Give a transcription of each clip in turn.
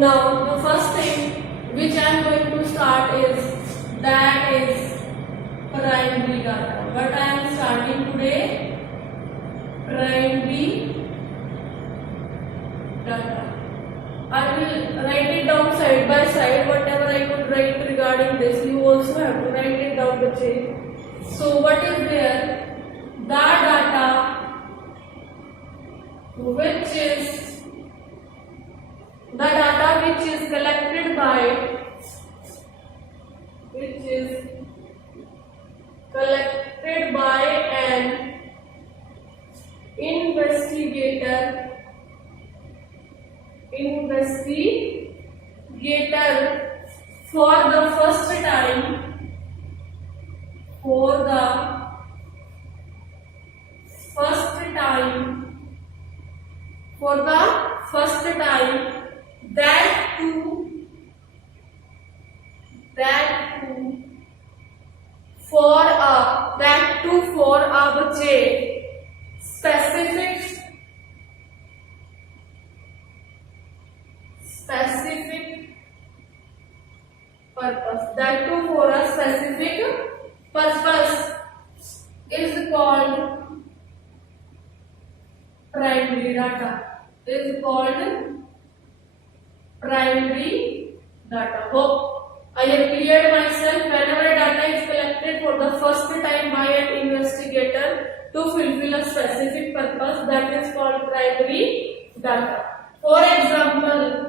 Now the first thing which I am going to start is primary data. What I am starting today? Primary data. I will write it down side by side. Whatever I could write regarding this, you also have to write it down the chain. So what is there? The data which is collected by an investigator for the first time that too for a specific purpose. That too for a specific purpose is called primary data. Hope I have cleared myself. Whenever data is collected for the first time by an investigator to fulfill a specific purpose, that is called primary data. For example,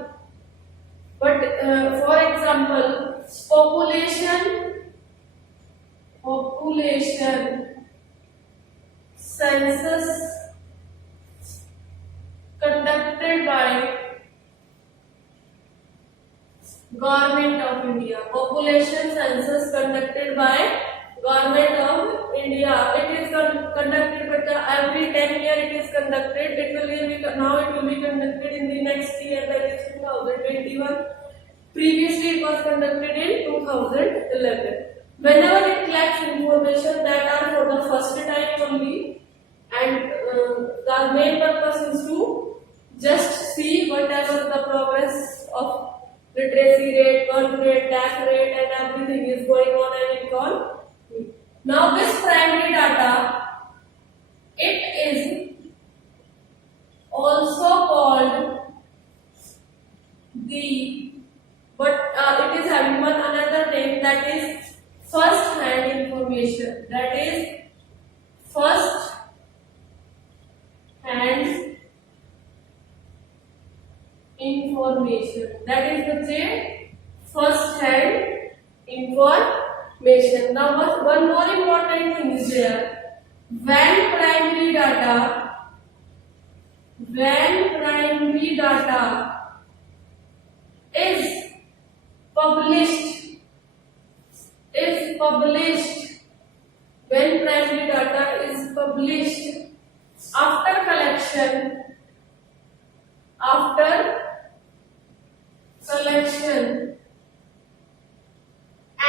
population census conducted by Government of India. Population census conducted by Government of India. It is conducted, but every 10 years it is conducted. Now it will be conducted in the next year, that is 2021. Previously it was conducted in 2011. Whenever it collects information that are for the first time only, and the main purpose is to just see whatever the progress of literacy rate, birth rate, death rate, and everything is going on and it on. Now this primary data, it is also called it is having one another name, that is first hand information. That is first hand information. That is the chain first hand information. Now one more important thing is there. When primary data is published, after collection,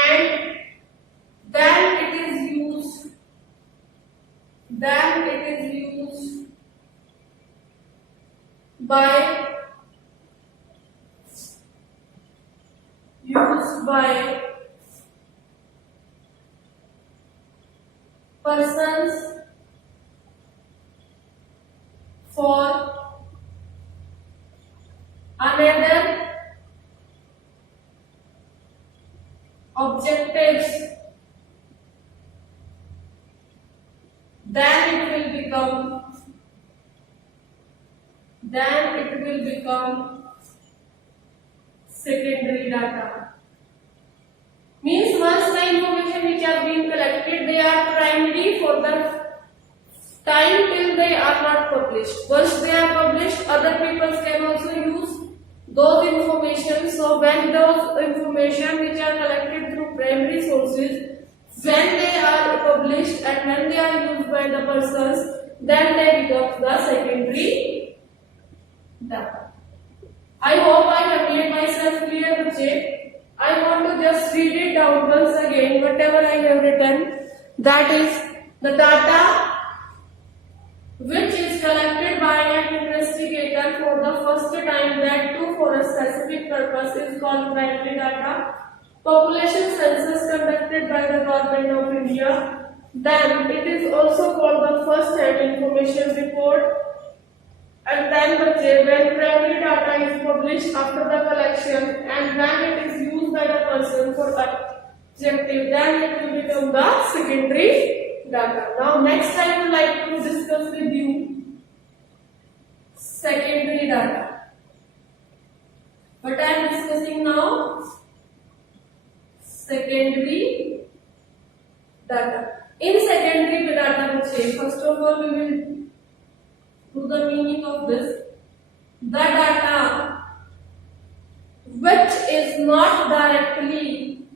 and then it is used by persons for another objectives, then it will become secondary data. Means once the information which are being collected, they are primary for the time till they are not published. Once they are published, other people can also use those information. So when those information which are collected through primary sources, when they are published and when they are used by the persons, then they become the secondary data. I hope I have made myself clear the chain. I want to just read it down once again, whatever I have written. That is the data which is collected by an investigator for the first time, that too for a specific purpose is called primary data. Population census conducted by the government of India. Then it is also called the first hand information report. And then when primary data is published after the collection and when it is used by the person for objective, then it will become the secondary data. Now next I would like to discuss with you secondary data. What I am discussing now? Secondary data. In secondary data, first of all we will do the meaning of this. The data which is not directly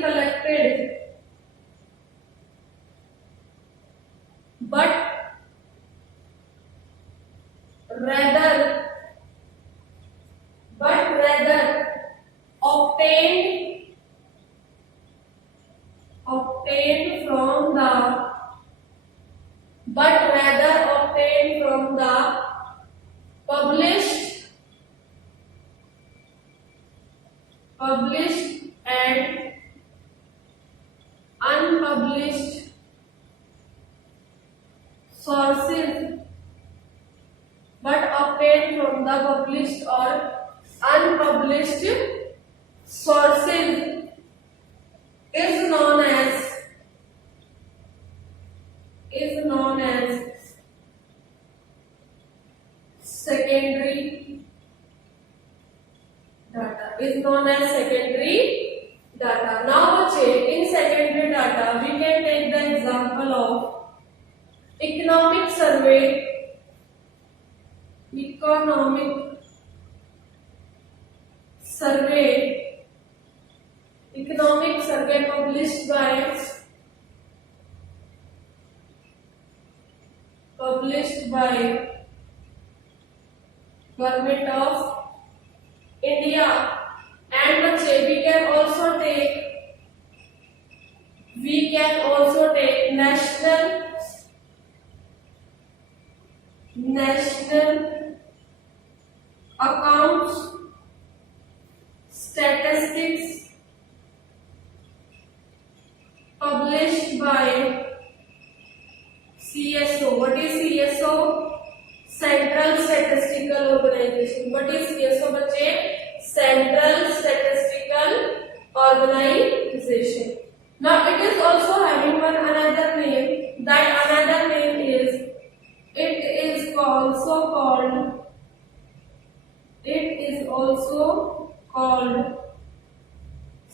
collected but rather obtained from the published and unpublished sources, but obtained from the published or unpublished sources is known as secondary data. Now in secondary data we can take the example of economic survey published by Government of India. And we can also take national accounts statistics published by CSO. What is CSO? Central Statistical Organization. What is CSO बच्चे? Central Statistical Organization. Now it is also having another name. That another name is also called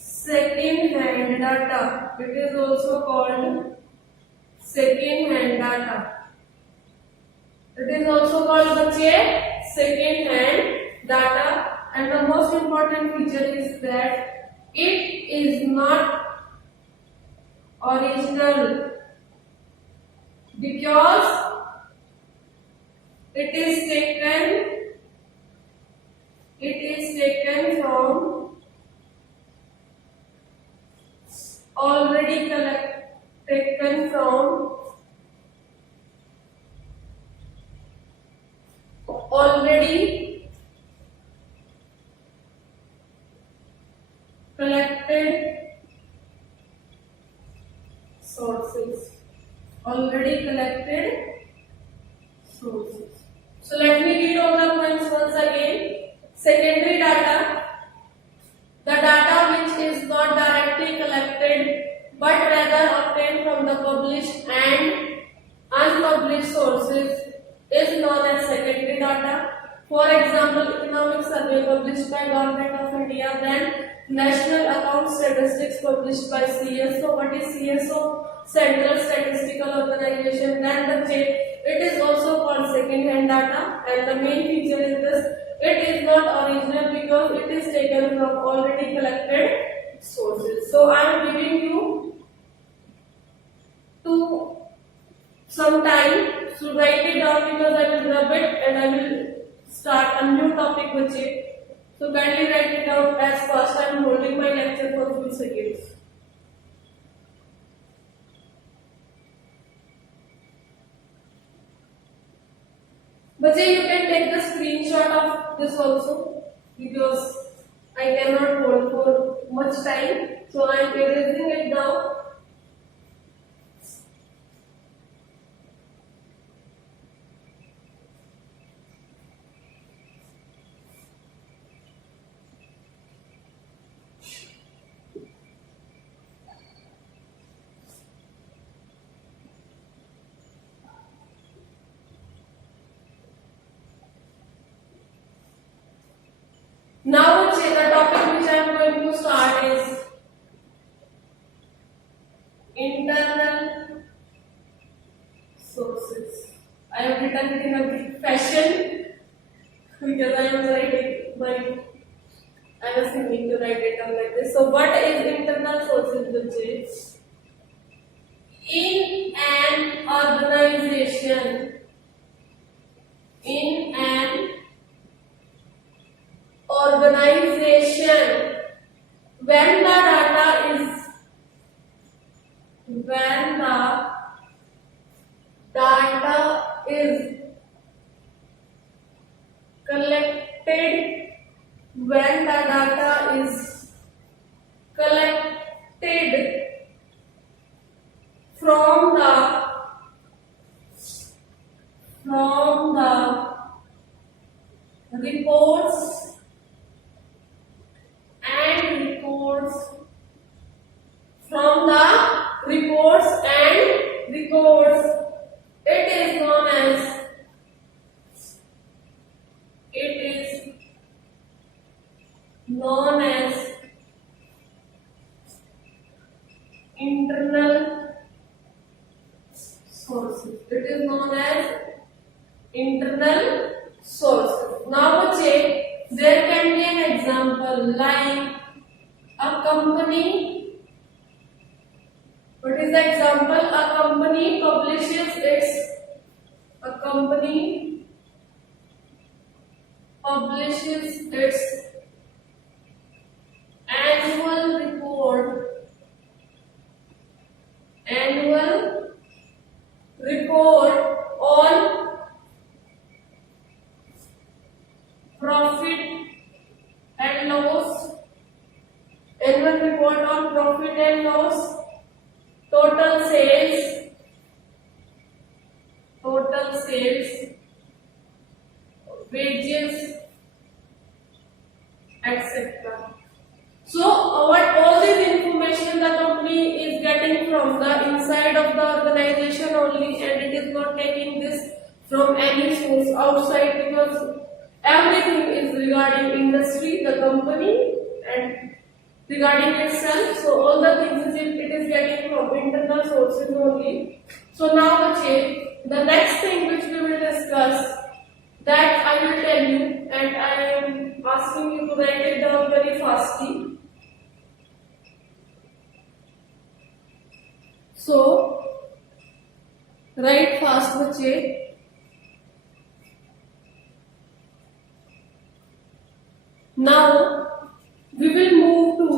second-hand data. It is also called second-hand data. It is also called second-hand data, and the most important feature is that it is not original because it is taken from already collected sources. So let me read all the points once again. Secondary data, the data which is not directly collected but rather obtained from the published and unpublished sources is known as secondary data. For example, economic survey published by Government of India, then national account statistics published by CSO. What is CSO? Central Statistical Organization. Then it is also called second-hand data, and the main feature is this: it is not original because it is taken from already collected sources. So I am giving you some time to write it down because I will rub it and I will start a new topic with it. So kindly write it down as fast. I am holding my lecture for a few seconds. Bachche, you can take the screenshot of this also because I cannot hold for much time. So I am erasing it now. Now the topic which I am going to start is internal sources. I have written it in a big fashion because I was writing I was thinking to write it down like this. So what is internal sources, Bachche? In an organization, when the data is collected, when the data is collected from the reports and records, from the reports and records, it is known as internal sources. It is known as internal sources. Now, there can be an example like a company. What is the example? A company publishes its annual report on profit and loss, total sales, wages, etc. So what all this information the company is getting from the inside of the organization only, and it is not taking this from any source outside, because everything is regarding industry, the company, and regarding itself. So all the things it is getting from internal sources only. So now, the next thing which we will discuss, that I will tell you, and I am asking you to write it down very fastly. So write fast, बच्चे. Now we will move to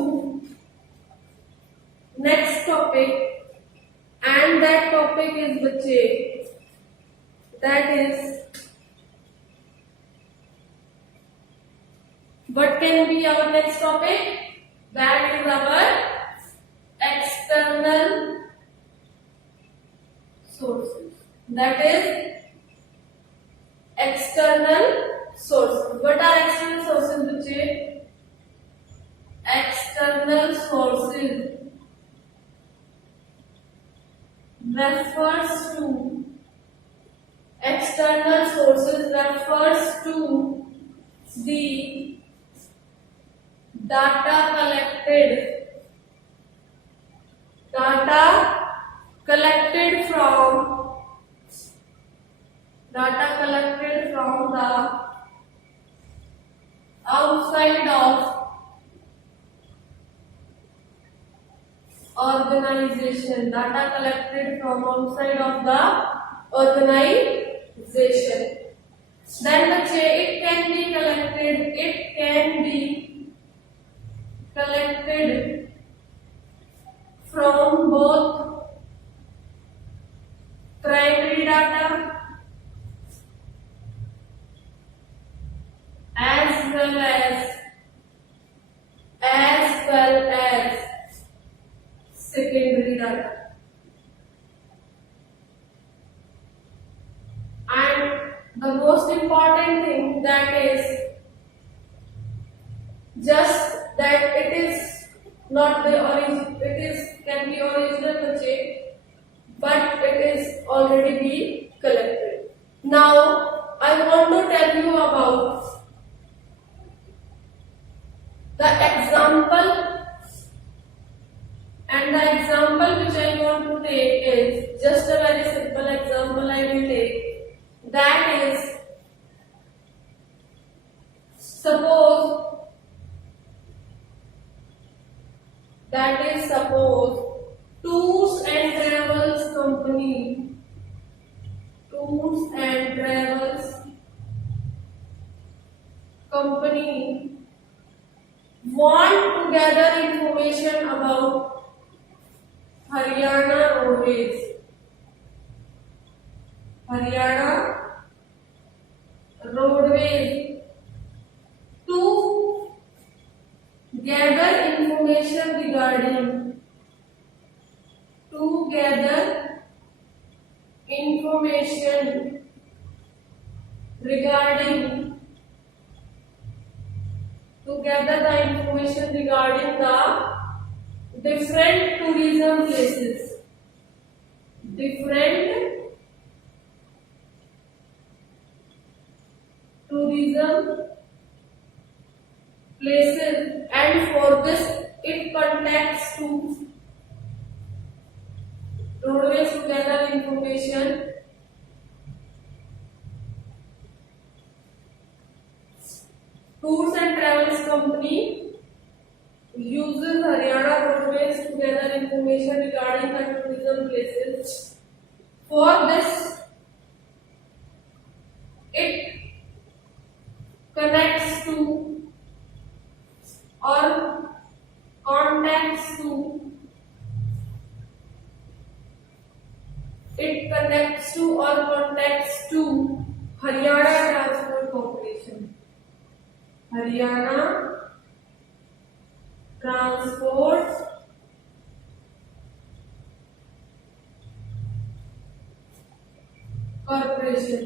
next topic, and that topic is, बच्चे, that is, what can be our next topic? That is our external sources. That is external sources. What are external sources, बच्चे? External sources refers to the data collected from the outside of organization. Data collected from outside of the organization. Then it can be collected from both primary data the most important thing that is just that it is not the origin, it is can be original purchase, but it is already be collected. Now I want to tell you about the example, and the example which I want to take is just a very simple example I will take. That is, suppose tours and travels company, want to gather information about Haryana Roadways to gather information regarding the different tourism places, and for this it contacts to roadways to gather information tours and travels company uses Haryana Roadways to gather information regarding the tourism places. For this, it connects to or contacts to Haryana Transport Corporation. Haryana Transport Corporation.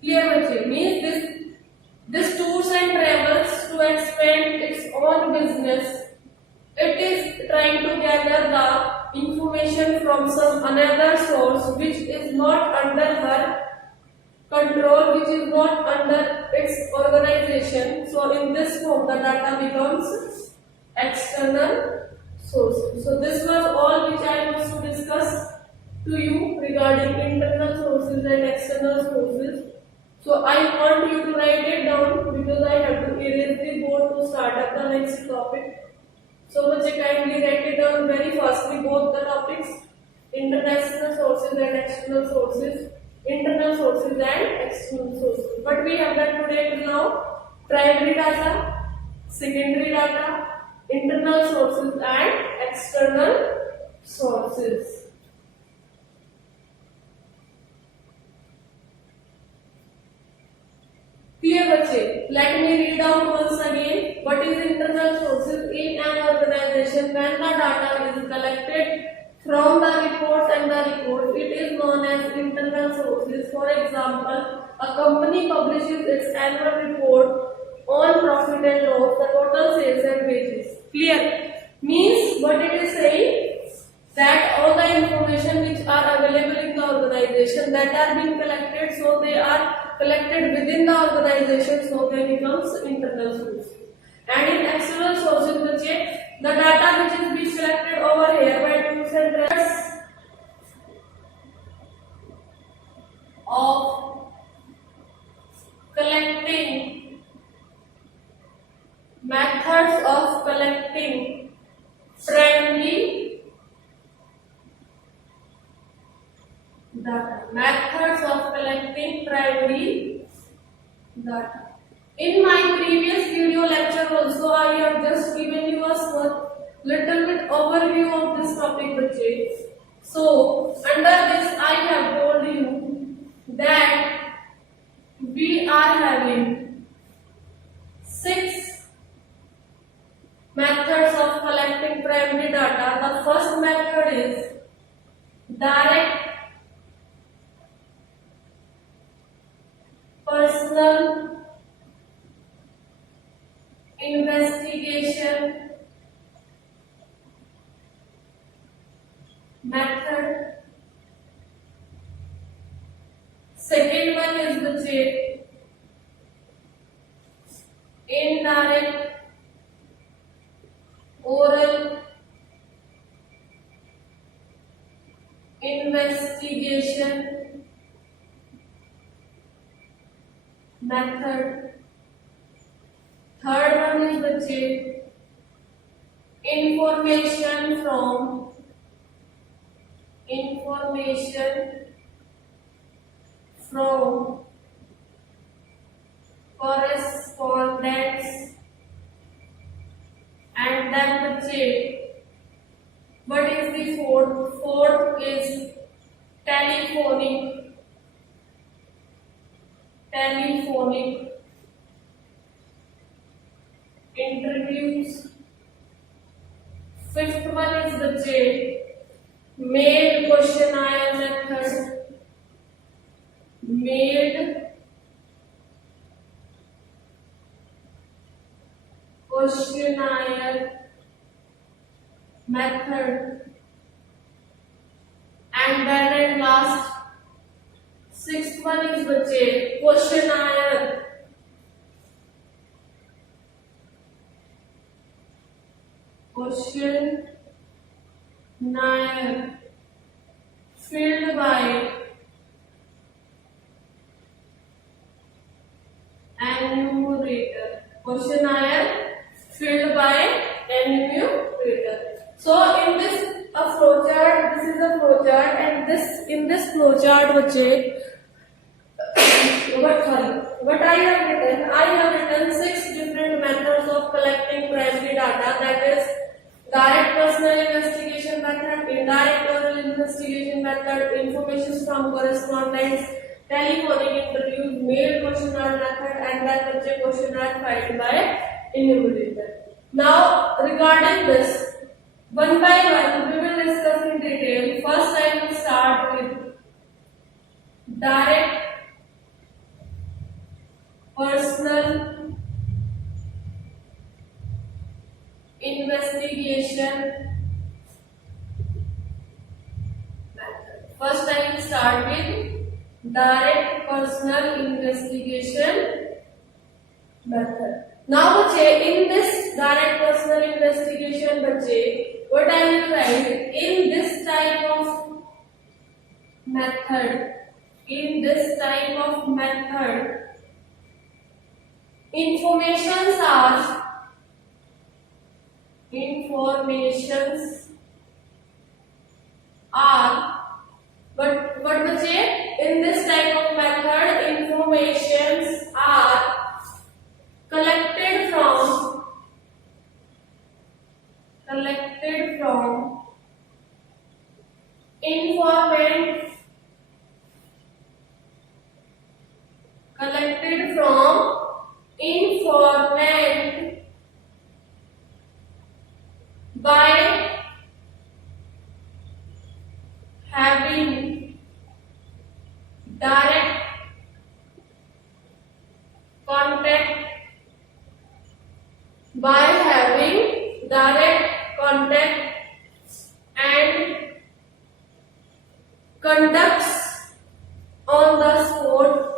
Clear बच्चे? Means this tours and travels to expand its own business. It is trying to gather the information from some another source which is not under her control, which is not under its organization. So in this form the data becomes external sources. So this was all which I was to discuss to you regarding internal sources and external sources. So I want you to write it down because I have to erase the board to start up the next topic. So much kindly write it down very fastly, both the topics, international sources and external sources, internal sources and external sources. But we have done today till now primary data, secondary data, internal sources and external sources. Clear बच्चे? Let me read out once again what is internal sources in an organization. When the data is collected from the report and the record, it is known as internal sources. For example, a company publishes its annual report on profit and loss, the total sales and wages. Clear? Means what it is saying, that all the information which are available in the organization that are being collected, so they are collected within the organization, so they becomes internal sources. And in external sources, the data which is being collected over here by tours and travels of collecting, methods of collecting primary data. In my previous video lecture also, I have just given you a little bit overview of this topic, बच्चे. So under this, I have told you that we are having 6 methods of collecting primary data. The first method is direct method. Second one is बच्चे indirect oral investigation method. Third one is बच्चे information from correspondence. And then बच्चे what is the fourth? Fourth is telephonic interviews. Fifth one is बच्चे mailed questionnaire method. Mailed questionnaire method. And then at last sixth one is बच्चे questionnaire filled by enumerator. Questionnaire filled by enumerator. So in this flowchart, this is a flowchart, and in this flowchart, what I have written 6 different methods of collecting primary data. That is direct personal investigation method, indirect oral investigation method, information from correspondence, telephonic interviews, mail questionnaire method, and then questionnaire filed by enumerator. Now regarding this, one by one we will discuss in detail. First I will start with direct personal investigation method. First I will start with direct personal investigation method. Now in this direct personal investigation what I will write, in this type of method, informations are but in this type of method informations are collected from informant by having direct contact and conducts on the spot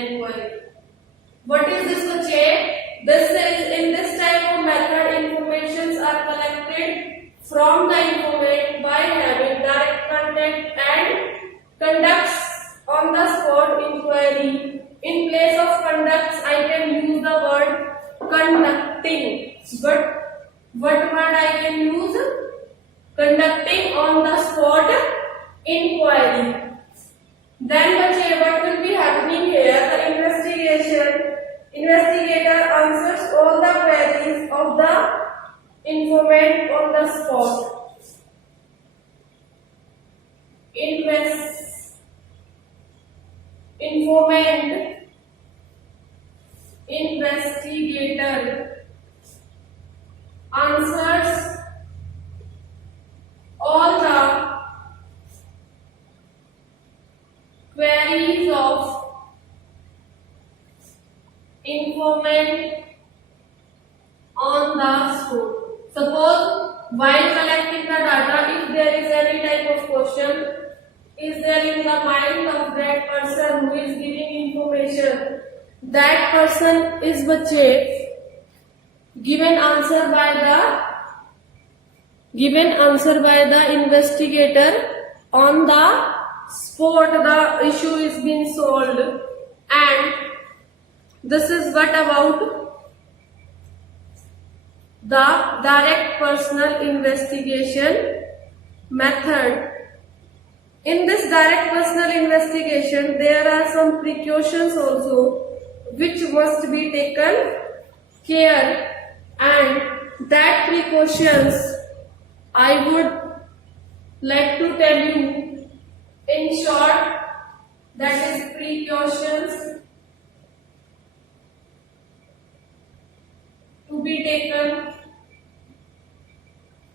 enquiry. What is this बच्चे? This is in this type of method informations are collected from the informant by having direct contact and conducts on the spot inquiry. In place of conducts I can use the word conducting. But what word I can use? Conducting on the spot inquiry. Then what will be happening here? The investigator answers all the queries of the informant on the spot. Investigator answers all the queries of informant on the spot. Suppose while collecting the data, if there is any type of question is there in the mind of that person who is giving information, that person is बच्चे given answer by the investigator on the spot. The issue is being solved, and this is what about the direct personal investigation method. In this direct personal investigation, there are some precautions also which must be taken care, and that precautions I would like to tell you in short. That is precautions to be taken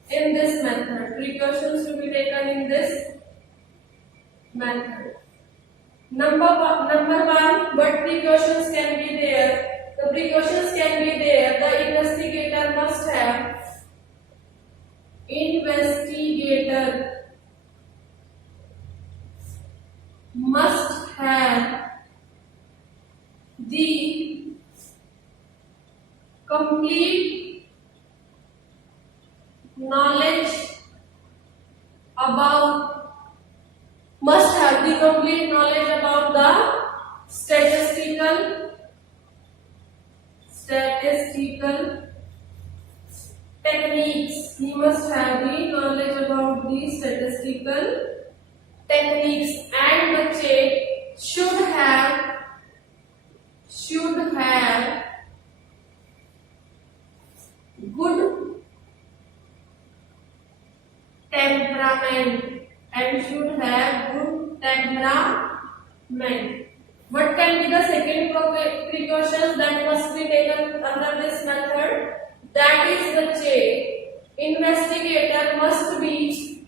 in this method. Precautions to be taken in this method. Number one, what precautions can be there? The precautions can be there. The investigator must have the complete knowledge about the statistical techniques. He must have the knowledge about the statistical techniques, and बच्चे should have good temperament What can be the second precautions that must be taken under this method? That is the investigator must be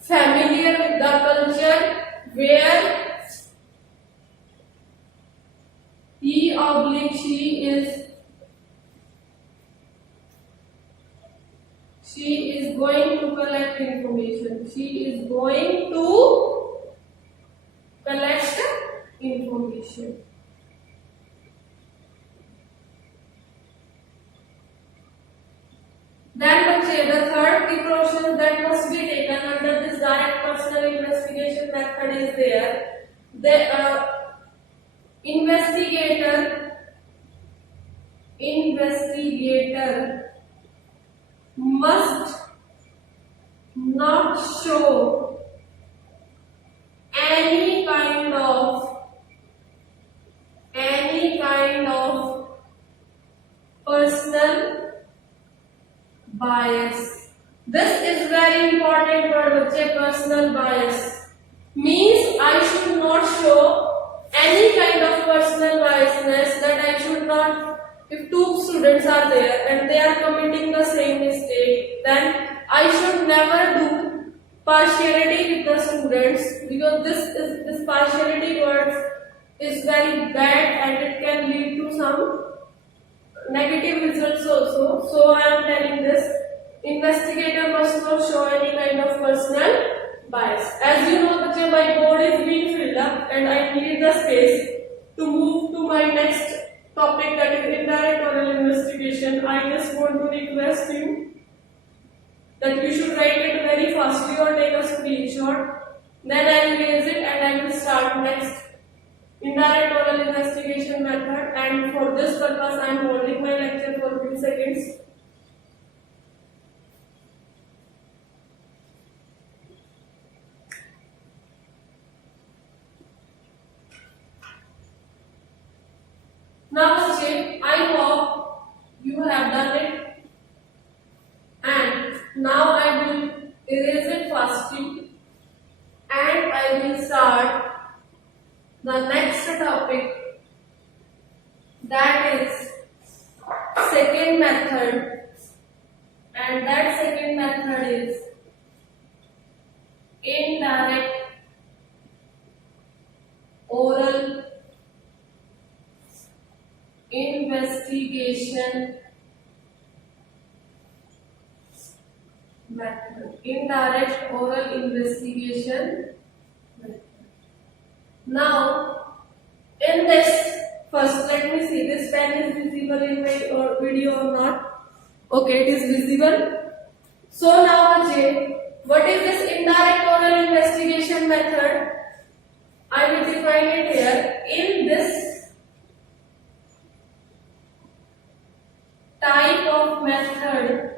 familiar with the culture, where he or she is going to collect information. Then the third precaution that must be taken under this direct personal investigation method is there. The investigator must not show any kind of personal bias. This is very important word, personal bias. Means I should not show any kind of personal biasness, that I should not, if two students are there and they are committing the same mistake, then I should never do partiality with the students, because this partiality word is very bad and it can lead to some negative results also. So I am telling this, investigator must not show any kind of personal bias. As you know, my board is being filled up and I need the space to move to my next topic, that is indirect oral investigation. I just want to request you that you should write it very fastly or take a screenshot. Then I will erase it and I will start next indirect oral investigation method, and for this purpose I am holding my lecture for a few seconds. Now I hope you have done it. The next topic, that is second method, and that second method is indirect oral investigation method. Indirect oral investigation method. Now, in this, first let me see, this pen is visible in my video or not? Okay, it is visible. So now, Ajay, what is this indirect oral investigation method? I will define it here. In this type of method,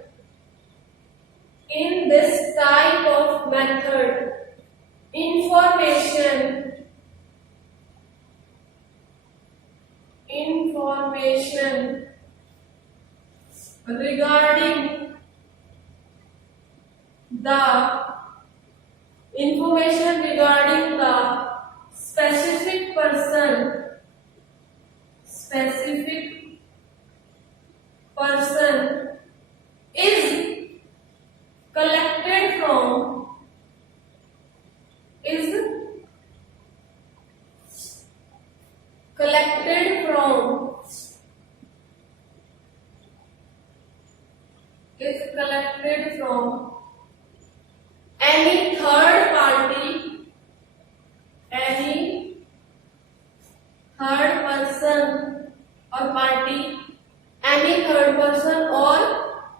information regarding the specific person is collected from any third person or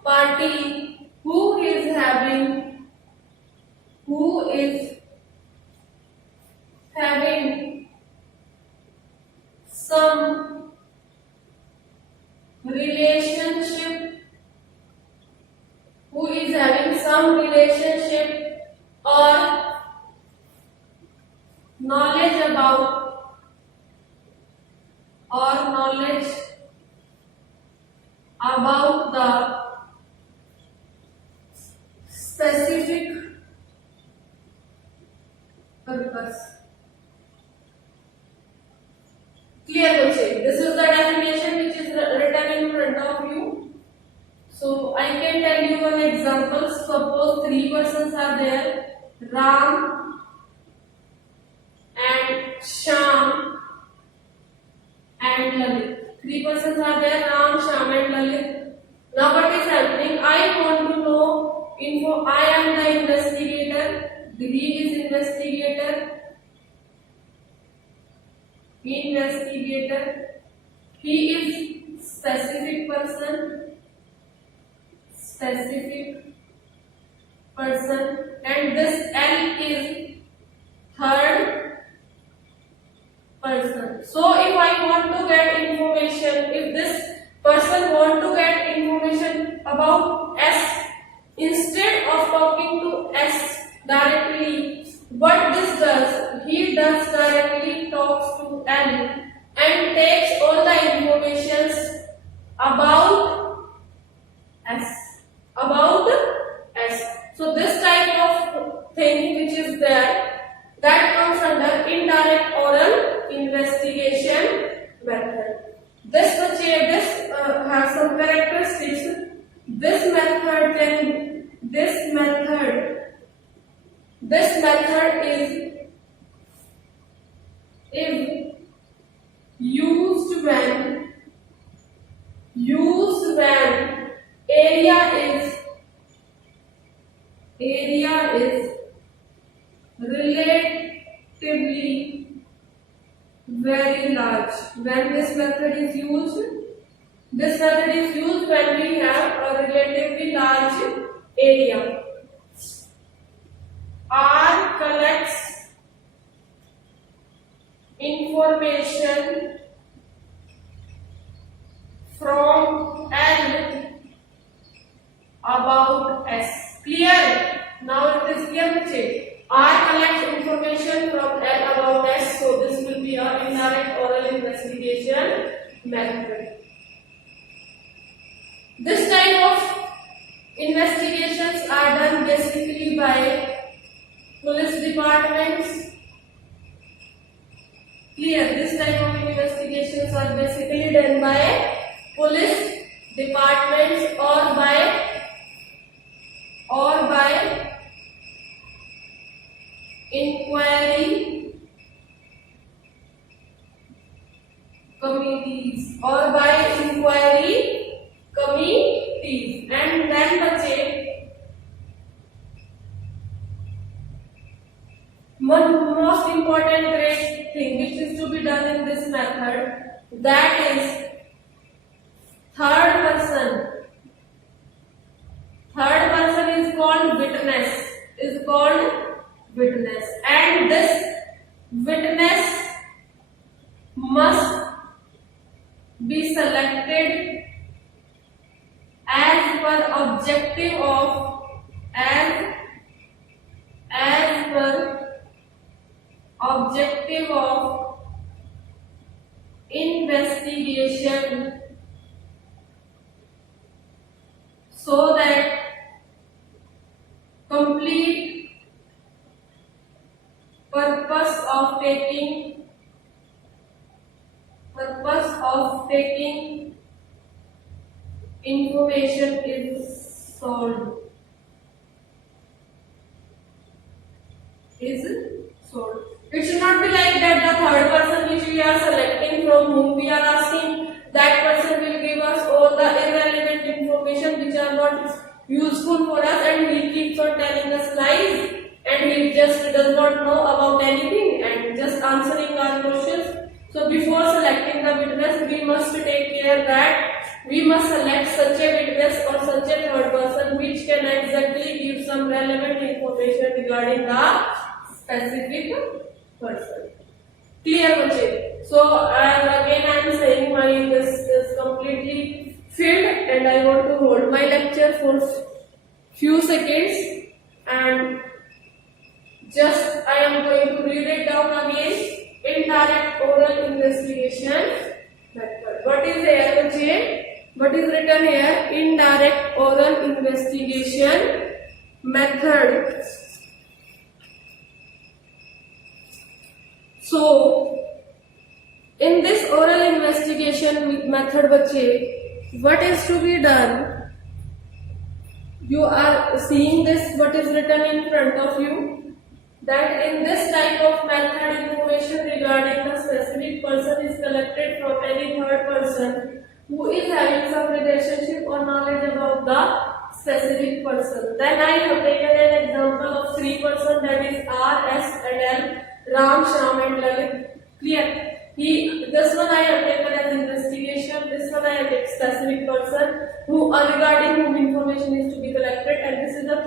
party who is having some relationship or knowledge about the specific purpose. Clear, bachche? This is the definition which is written in front of you. So I can tell you one example. Suppose three persons are there, Ram and Shyam and Lalit. Three persons are there, Ram, Shyam and Lalit. Now what is happening? I want to know info. I am the investigator. He is investigator. He is specific person, and this L is third person. So if I want to get information, if this person want to get information about S, instead of talking to S directly, what this does, he does directly talks to L and takes all the informations about S. So this type of thing which is there, that comes under indirect oral investigation method. This has some characteristics. This method is used when area is relatively very large. When this method is used when we have a relatively large area. R collects information from L about S. Clear? Now it is clear. R collects information from L about S, so this will be our indirect oral investigation method. This type of investigations are done basically by police departments. Clear. This type of investigations are basically done by police departments or by inquiry committees and then बच्चे one most important great thing which is to be done in this method, that is third person is called witness, and this witness must be selected as per objective of investigation, so that complete purpose of taking information is solved. It should not be like that the third person which we are selecting, from whom we are asking, that person will give us all the irrelevant information which are not useful for us, and he keeps on telling us lies, and he just does not know about anything and just answering our questions. So before selecting the witness, we must take care that we must select such a witness or such a third person which can exactly give some relevant information regarding the specific person. Clear, bache? So again I am saying my this is completely filled, and I want to hold my lecture for few seconds, and just I am going to read it down again. Indirect oral investigation method. What is here, bache? What is written here? Indirect oral investigation method. So, in this oral investigation method, bache, what is to be done? You are seeing this, what is written in front of you, that in this type of method, information regarding the specific person is collected from any third person who is having some relationship or knowledge about the specific person. Then I have taken an example of three persons, that is R, S and L, Ram, Shyam and Lalit. Clear? This one I have taken as investigation, this one I have taken specific person who regarding whom information is to be collected, and this is the third